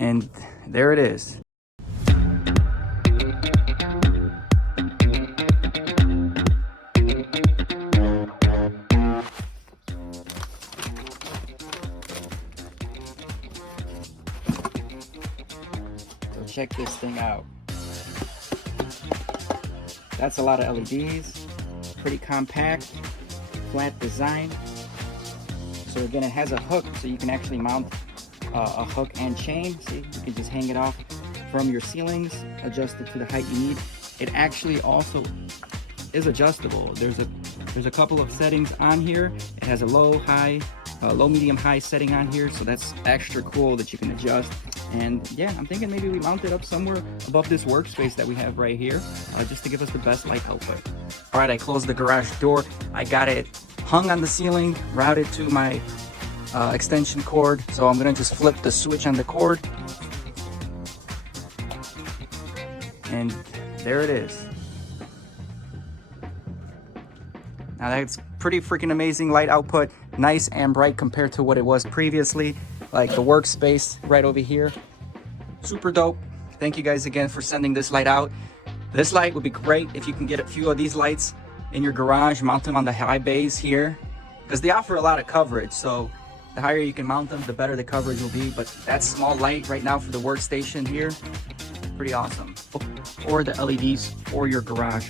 And there it is. So check this thing out. That's a lot of LEDs, pretty compact, flat design. So again, it has a hook, so you can actually mount a hook and chain. See, you can just hang it off from your ceilings, adjust it to the height you need. It actually also is adjustable. There's a couple of settings on here. It has a low, high, low, medium, high setting on here, so that's extra cool that you can adjust. And yeah, I'm thinking maybe we mount it up somewhere above this workspace that we have right here, just to give us the best light output. All right, I closed the garage door. I got it hung on the ceiling, routed to my extension cord. So I'm gonna just flip the switch on the cord, and there it is. Now that's pretty freaking amazing light output, nice and bright compared to what it was previously. Like the workspace right over here, super dope. Thank you guys again for sending this light out. This light would be great if you can get a few of these lights in your garage, mount them on the high bays here, because they offer a lot of coverage. So the higher you can mount them, the better the coverage will be. But that small light right now for the workstation here, pretty awesome. Or the LEDs for your garage